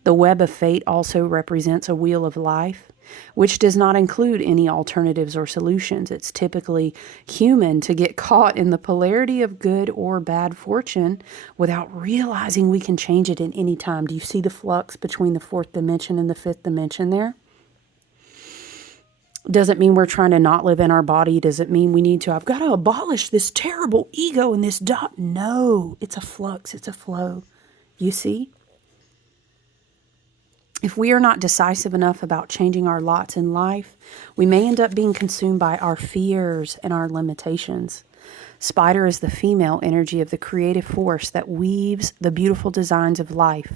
The web of fate also represents a wheel of life, which does not include any alternatives or solutions. It's typically human to get caught in the polarity of good or bad fortune without realizing we can change it at any time. Do you see the flux between the 4th dimension and the 5th dimension there? Does it mean we're trying to not live in our body? Does it mean we need to, I've got to abolish this terrible ego and this dot? No, it's a flux, it's a flow. You see? If we are not decisive enough about changing our lots in life, we may end up being consumed by our fears and our limitations. Spider is the female energy of the creative force that weaves the beautiful designs of life.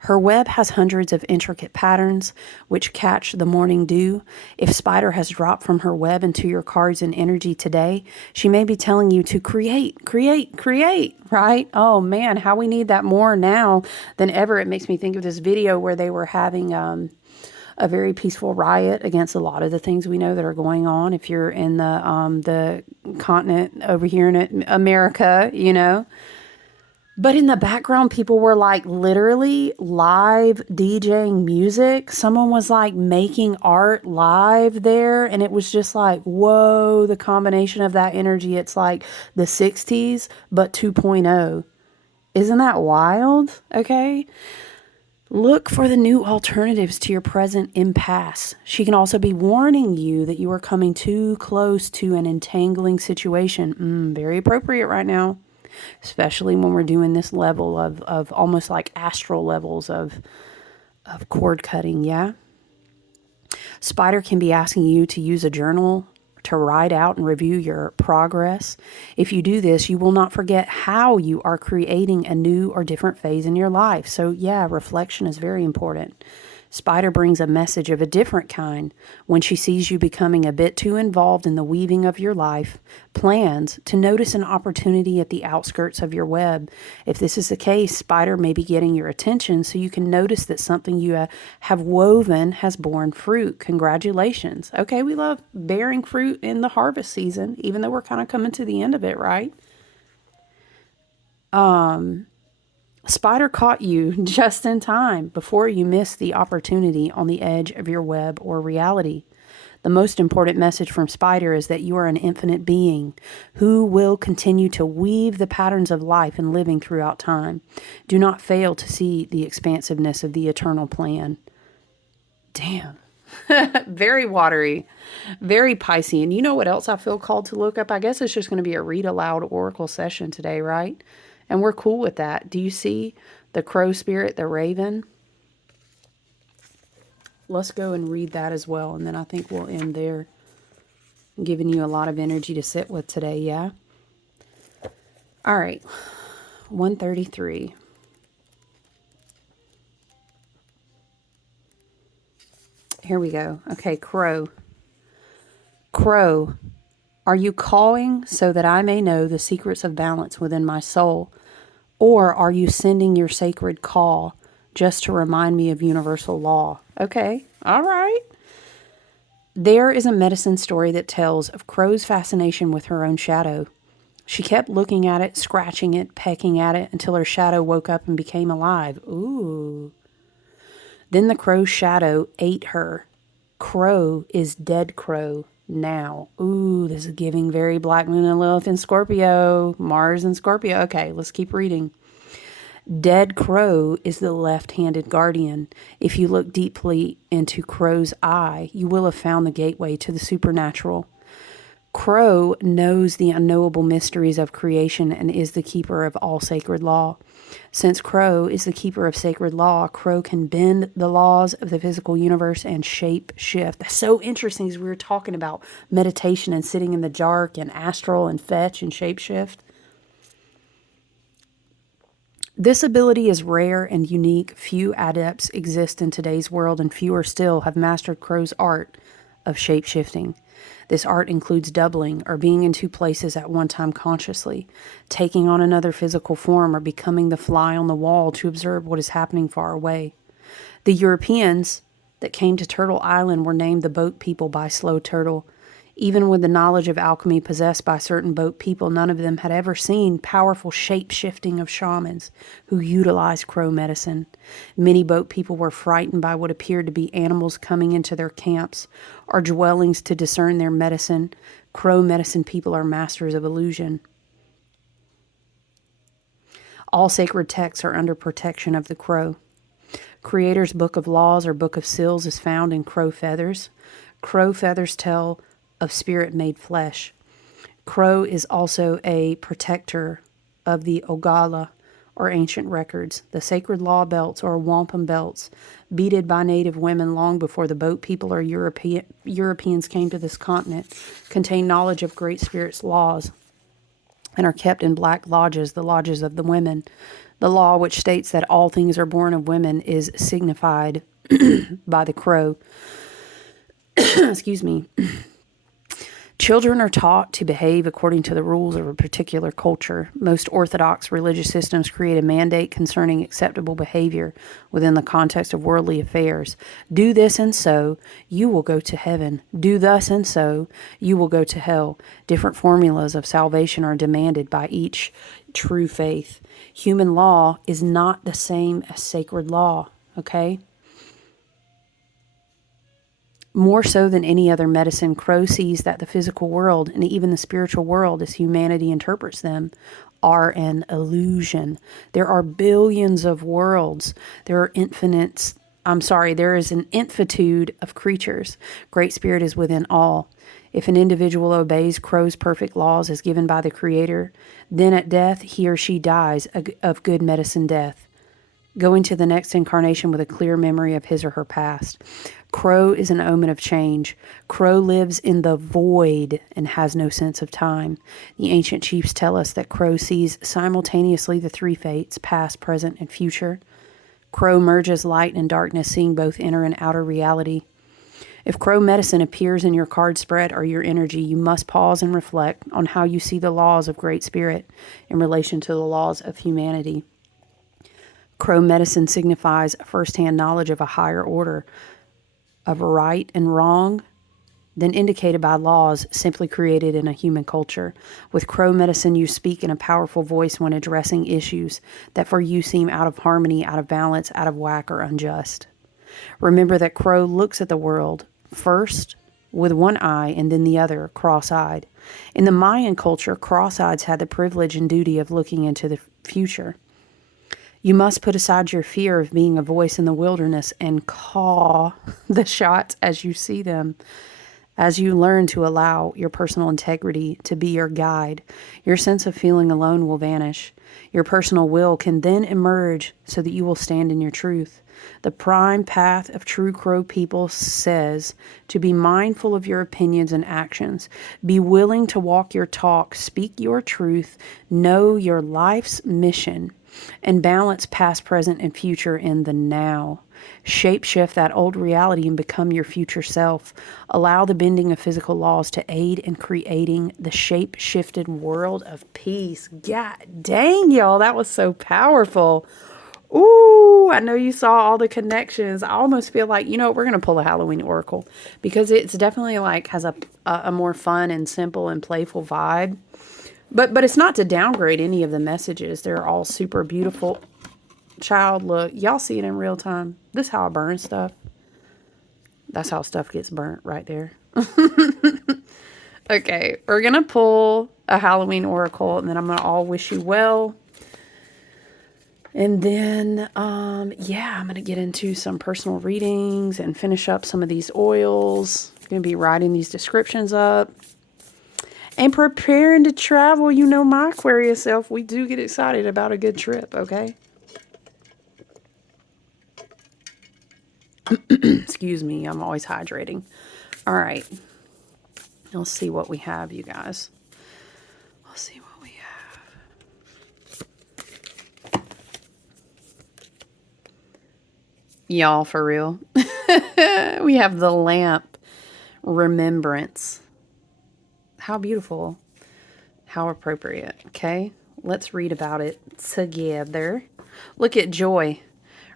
Her web has hundreds of intricate patterns which catch the morning dew. If Spider has dropped from her web into your cards and energy today, she may be telling you to create, right? Oh man, how we need that more now than ever. It makes me think of this video where they were having a very peaceful riot against a lot of the things we know that are going on. If you're in the continent over here in America, you know. But in the background, people were like literally live DJing music. Someone was like making art live there. And it was just like, whoa, the combination of that energy. It's like the 60s, but 2.0. Isn't that wild? Okay. Look for the new alternatives to your present impasse. She can also be warning you that you are coming too close to an entangling situation. Very appropriate right now. Especially when we're doing this level of almost like astral levels of cord cutting, yeah? Spider can be asking you to use a journal to write out and review your progress. If you do this, you will not forget how you are creating a new or different phase in your life. So yeah, reflection is very important. Spider brings a message of a different kind when she sees you becoming a bit too involved in the weaving of your life, plans to notice an opportunity at the outskirts of your web. If this is the case, Spider may be getting your attention so you can notice that something you have woven has borne fruit. Congratulations. Okay, we love bearing fruit in the harvest season, even though we're kind of coming to the end of it, right? Spider caught you just in time before you missed the opportunity on the edge of your web or reality. The most important message from Spider is that you are an infinite being who will continue to weave the patterns of life and living throughout time. Do not fail to see the expansiveness of the eternal plan. Damn. Very watery, very Piscean. You know what else I feel called to look up? I guess it's just going to be a read aloud oracle session today, right? And we're cool with that. Do you see the crow spirit, the raven? Let's go and read that as well. And then I think we'll end there. I'm giving you a lot of energy to sit with today, yeah? All right. 133. Here we go. Okay, crow. Crow, are you cawing so that I may know the secrets of balance within my soul? Or are you sending your sacred call just to remind me of universal law? Okay, all right. There is a medicine story that tells of Crow's fascination with her own shadow. She kept looking at it, scratching it, pecking at it until her shadow woke up and became alive. Ooh. Then the crow's shadow ate her. Crow is dead crow now. Ooh, this is giving very Black Moon and Lilith in Scorpio. Mars and Scorpio. Okay, let's keep reading. Dead crow is the left-handed guardian. If you look deeply into crow's eye, you will have found the gateway to the supernatural. Crow knows the unknowable mysteries of creation and is the keeper of all sacred law. Since Crow is the keeper of sacred law, Crow can bend the laws of the physical universe and shape shift. That's so interesting as we were talking about meditation and sitting in the dark and astral and fetch and shape shift. This ability is rare and unique. Few adepts exist in today's world, and fewer still have mastered Crow's art of shape-shifting. This art includes doubling, or being in two places at one time consciously, taking on another physical form, or becoming the fly on the wall to observe what is happening far away. The Europeans that came to Turtle Island were named the Boat People by Slow Turtle. Even with the knowledge of alchemy possessed by certain boat people, none of them had ever seen powerful shape-shifting of shamans who utilized crow medicine. Many boat people were frightened by what appeared to be animals coming into their camps or dwellings to discern their medicine. Crow medicine people are masters of illusion. All sacred texts are under protection of the crow. Creator's Book of Laws or Book of Seals is found in crow feathers. Crow feathers tell of spirit made flesh. Crow is also a protector of the Ogala, or ancient records, the sacred law belts or wampum belts, beaded by native women long before the boat people or Europeans came to this continent, contain knowledge of Great Spirit's laws and are kept in black lodges, the lodges of the women. The law, which states that all things are born of women, is signified by the crow. Excuse me. Children are taught to behave according to the rules of a particular culture. Most orthodox religious systems create a mandate concerning acceptable behavior within the context of worldly affairs. Do this and so, you will go to heaven. Do thus and so, you will go to hell. Different formulas of salvation are demanded by each true faith. Human law is not the same as sacred law, okay? More so than any other medicine, Crow sees that the physical world and even the spiritual world, as humanity interprets them, are an illusion. There are billions of worlds. There is an infinitude of creatures. Great Spirit is within all. If an individual obeys Crow's perfect laws as given by the Creator, then at death he or she dies of good medicine death, going to the next incarnation with a clear memory of his or her past. Crow is an omen of change. Crow lives in the void and has no sense of time. The ancient chiefs tell us that Crow sees simultaneously the three fates, past, present, and future. Crow merges light and darkness, seeing both inner and outer reality. If Crow medicine appears in your card spread or your energy, you must pause and reflect on how you see the laws of Great Spirit in relation to the laws of humanity. Crow medicine signifies a first-hand knowledge of a higher order of right and wrong than indicated by laws simply created in a human culture. With Crow medicine, you speak in a powerful voice when addressing issues that for you seem out of harmony, out of balance, out of whack, or unjust. Remember that Crow looks at the world first with one eye and then the other cross-eyed. In the Mayan culture, cross-eyeds had the privilege and duty of looking into the future. You must put aside your fear of being a voice in the wilderness and call the shots as you see them. As you learn to allow your personal integrity to be your guide, your sense of feeling alone will vanish. Your personal will can then emerge so that you will stand in your truth. The prime path of true Crow people says to be mindful of your opinions and actions. Be willing to walk your talk, speak your truth, know your life's mission, and balance past, present, and future in the now. Shapeshift that old reality and become your future self. Allow the bending of physical laws to aid in creating the shape-shifted world of peace. God dang, y'all, that was so powerful. Ooh, I know you saw all the connections. I almost feel like, you know, we're going to pull a Halloween oracle because it's definitely like has a more fun and simple and playful vibe. But it's not to downgrade any of the messages. They're all super beautiful. Child, look, y'all see it in real time. This is how I burn stuff. That's how stuff gets burnt right there. Okay, we're going to pull a Halloween oracle, and then I'm going to all wish you well. And then, yeah, I'm going to get into some personal readings and finish up some of these oils. I'm going to be writing these descriptions up. And preparing to travel. You know my Aquarius self, we do get excited about a good trip, okay? Excuse me, I'm always hydrating. All right. Let's see what we have, you guys. Let's see what we have. Y'all, for real. We have the lamp remembrance. How beautiful. How appropriate. Okay, let's read about it together. Look at joy.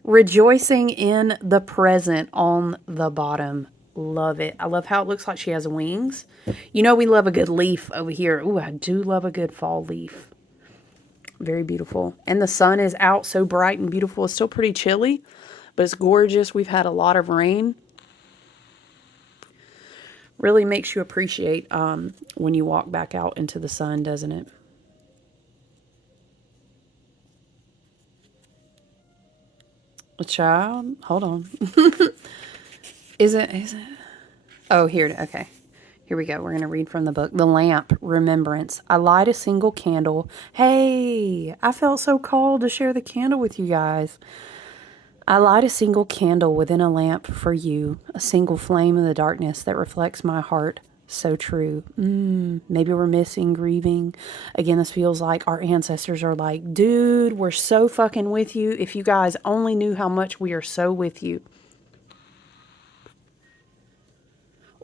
Rejoicing in the present on the bottom. Love it. I love how it looks like she has wings. You know we love a good leaf over here. Ooh, I do love a good fall leaf. Very beautiful. And the sun is out so bright and beautiful. It's still pretty chilly, but it's gorgeous. We've had a lot of rain. Really makes you appreciate when you walk back out into the sun, doesn't it? A child? Hold on. Is it? Oh, here. Okay. Here we go. We're going to read from the book. The lamp, remembrance. I light a single candle. Hey, I felt so called to share the candle with you guys. I light a single candle within a lamp for you, a single flame in the darkness that reflects my heart. So true. Maybe we're missing, grieving. Again, this feels like our ancestors are like, dude, we're so fucking with you. If you guys only knew how much we are so with you.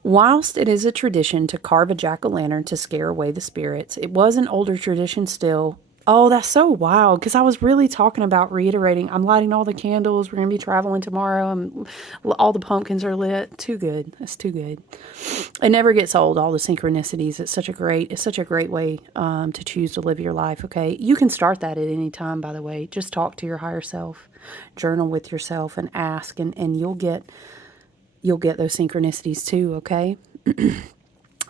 Whilst it is a tradition to carve a jack-o'-lantern to scare away the spirits, it was an older tradition still. Oh, that's so wild, because I was really talking about reiterating, I'm lighting all the candles, we're going to be traveling tomorrow, all the pumpkins are lit. Too good. That's too good. It never gets old, all the synchronicities. It's such a great way to choose to live your life, okay? You can start that at any time, by the way. Just talk to your higher self, journal with yourself, and ask, and you'll get those synchronicities too, okay?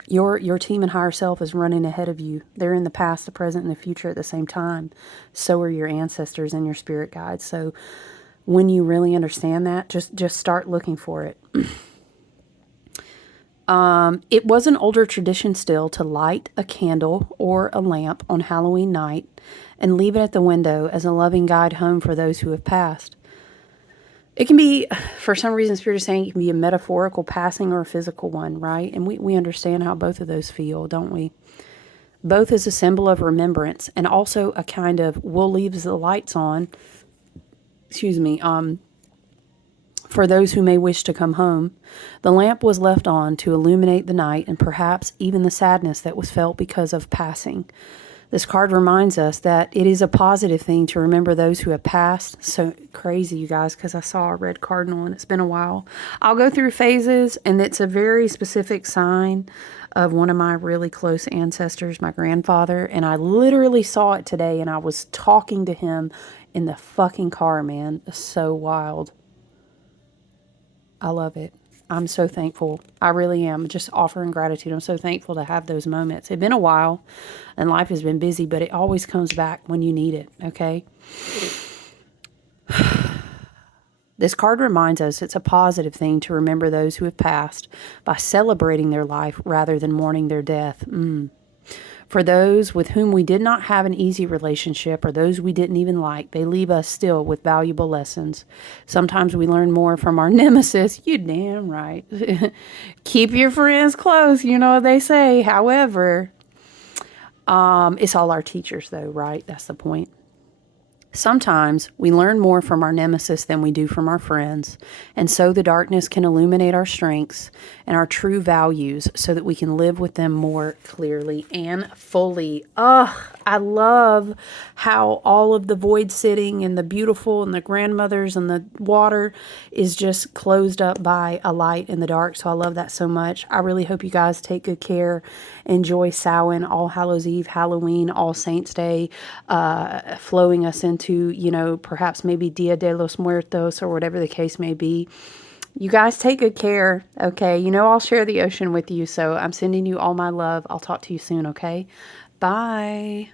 Your team and higher self is running ahead of you. They're in the past, the present, and the future at the same time. So are your ancestors and your spirit guides. So when you really understand that, just start looking for it. It was an older tradition still to light a candle or a lamp on Halloween night and leave it at the window as a loving guide home for those who have passed. It can be, for some reason, Spirit is saying it can be a metaphorical passing or a physical one, right? And we understand how both of those feel, don't we? Both as a symbol of remembrance and also a kind of, we'll leave the lights on, for those who may wish to come home. The lamp was left on to illuminate the night and perhaps even the sadness that was felt because of passing. This card reminds us that it is a positive thing to remember those who have passed. So crazy, you guys, because I saw a red cardinal and it's been a while. I'll go through phases, and it's a very specific sign of one of my really close ancestors, my grandfather. And I literally saw it today, and I was talking to him in the fucking car, man. It's so wild. I love it. I'm so thankful. I really am. Just offering gratitude. I'm so thankful to have those moments. It's been a while and life has been busy, but it always comes back when you need it, okay? This card reminds us it's a positive thing to remember those who have passed by celebrating their life rather than mourning their death. For those with whom we did not have an easy relationship or those we didn't even like, they leave us still with valuable lessons. Sometimes we learn more from our nemesis. You damn right. Keep your friends close, you know what they say. However, it's all our teachers, though, right? That's the point. Sometimes we learn more from our nemesis than we do from our friends, and so the darkness can illuminate our strengths and our true values so that we can live with them more clearly and fully. Ugh, I love how all of the void sitting and the beautiful and the grandmothers and the water is just closed up by a light in the dark. So I love that so much. I really hope you guys take good care. Enjoy Samhain, All Hallows Eve, Halloween, All Saints Day, flowing us into, perhaps maybe Dia de los Muertos or whatever the case may be. You guys take good care, okay? I'll share the ocean with you, so I'm sending you all my love. I'll talk to you soon, okay? Bye.